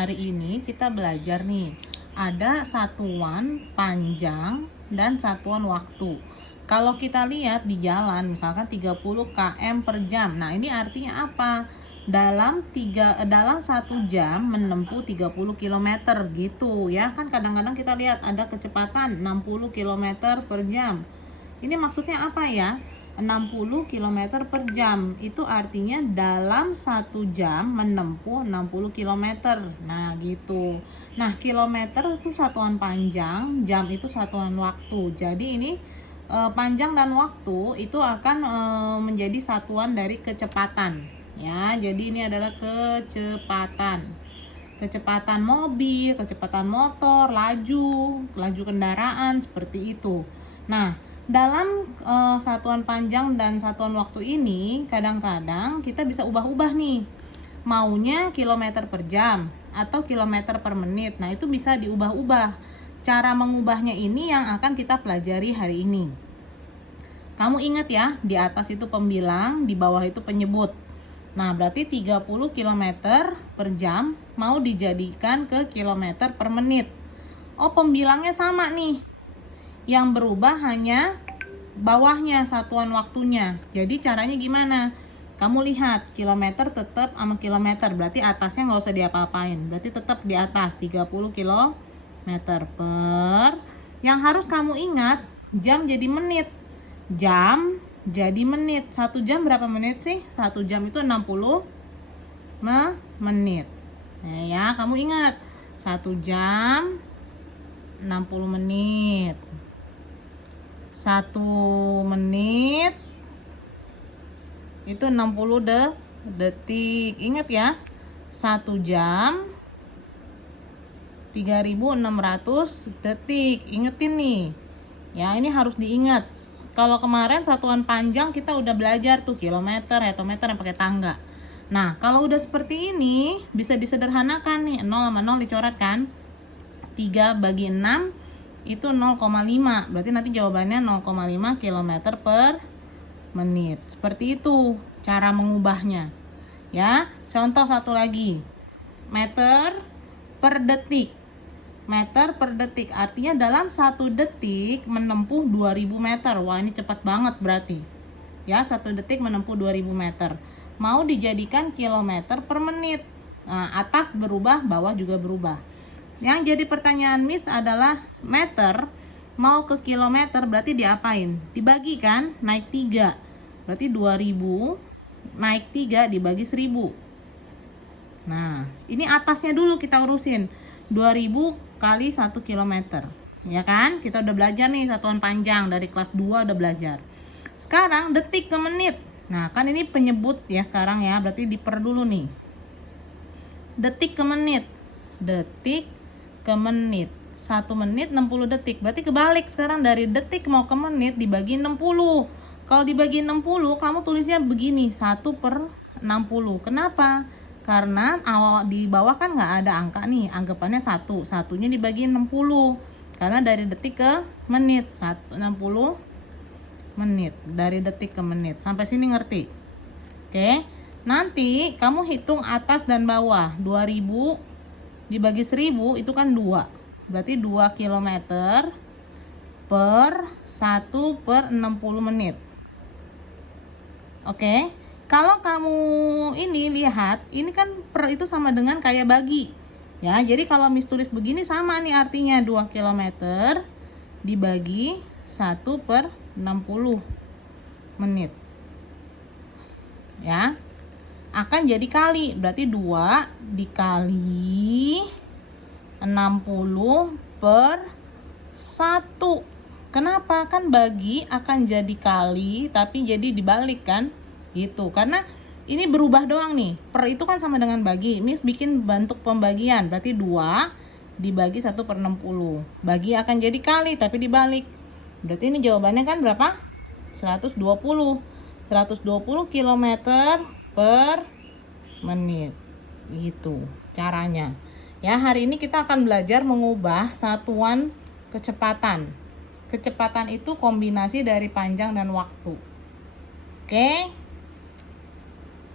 hari ini kita belajar nih. Ada satuan panjang dan satuan waktu. Kalau kita lihat di jalan misalkan 30 km per jam. Nah, ini artinya apa? Dalam 1 jam menempuh 30 km gitu ya. Kan kadang-kadang kita lihat ada kecepatan 60 km per jam. Ini maksudnya apa ya? 60 km per jam itu artinya dalam 1 jam menempuh 60 km. Nah gitu. Nah, kilometer itu satuan panjang, jam itu satuan waktu. Jadi ini panjang dan waktu itu akan menjadi satuan dari kecepatan ya. Jadi ini adalah kecepatan mobil, kecepatan motor, laju kendaraan, seperti itu. Nah, dalam satuan panjang dan satuan waktu ini kadang-kadang kita bisa ubah-ubah nih, maunya kilometer per jam atau kilometer per menit. Nah, itu bisa diubah-ubah. Cara mengubahnya ini yang akan kita pelajari hari ini. Kamu ingat ya, di atas itu pembilang, di bawah itu penyebut. Nah, berarti 30 km per jam mau dijadikan ke kilometer per menit. Oh, pembilangnya sama nih. Yang berubah hanya bawahnya, satuan waktunya. Jadi caranya gimana? Kamu lihat, kilometer tetap sama kilometer, berarti atasnya nggak usah diapa-apain. Berarti tetap di atas 30 km per. Yang harus kamu ingat, jam jadi menit. Jam jadi menit. 1 jam berapa menit sih? 1 jam itu 60 menit. Nah ya, kamu ingat, 1 jam 60 menit. 1 menit itu 60 detik. Ingat ya, 1 jam 3600 detik. Ingetin nih ya, ini harus diingat. Kalau kemarin satuan panjang kita udah belajar tuh kilometer, hektometer yang pakai tangga. Nah, kalau udah seperti ini bisa disederhanakan nih. 0 sama 0 dicoret kan, 3 bagi 6 itu 0,5. Berarti nanti jawabannya 0,5 km per menit. Seperti itu cara mengubahnya ya. Contoh satu lagi, meter per detik. Meter per detik artinya dalam 1 detik menempuh 2000 meter. Wah, ini cepat banget berarti ya. 1 detik menempuh 2000 meter. Mau dijadikan kilometer per menit. Nah, atas berubah, bawah juga berubah. Yang jadi pertanyaan Miss adalah meter mau ke kilometer berarti diapain? Dibagi kan, naik 3. Berarti 2000 naik 3 dibagi 1000. Nah, ini atasnya dulu kita urusin. 2000 kali 1 kilometer. Ya kan? Kita udah belajar nih satuan panjang dari kelas 2 udah belajar. Sekarang detik ke menit. Nah, kan ini penyebut ya sekarang ya, berarti diper dulu nih. Detik ke menit. Detik ke menit. 1 menit 60 detik. Berarti kebalik sekarang, dari detik mau ke menit dibagi 60. Kalau dibagi 60 kamu tulisnya begini, 1 per 60. Kenapa? Karena awal di bawah kan nggak ada angka nih, anggapannya 1. Satunya dibagi 60. Karena dari detik ke menit, 60 menit. Dari detik ke menit. Sampai sini ngerti? Oke. Nanti kamu hitung atas dan bawah. 2000 dibagi 1000 itu kan 2. Berarti 2 km per 1 per 60 menit. Oke. Kalau kamu ini lihat, ini kan per itu sama dengan kayak bagi. Ya, jadi kalau Miss tulis begini sama nih artinya 2 km dibagi 1 per 60 menit. Ya. Akan jadi kali, berarti 2 dikali 60 per 1. Kenapa? Kan bagi akan jadi kali, tapi jadi dibalik kan? Gitu. Karena ini berubah doang nih. Per itu kan sama dengan bagi. Miss bikin bentuk pembagian, berarti 2 dibagi 1 per 60. Bagi akan jadi kali, tapi dibalik. Berarti ini jawabannya kan berapa? 120. 120 km per menit. Gitu caranya. Ya, hari ini kita akan belajar mengubah satuan kecepatan. Kecepatan itu kombinasi dari panjang dan waktu. Oke?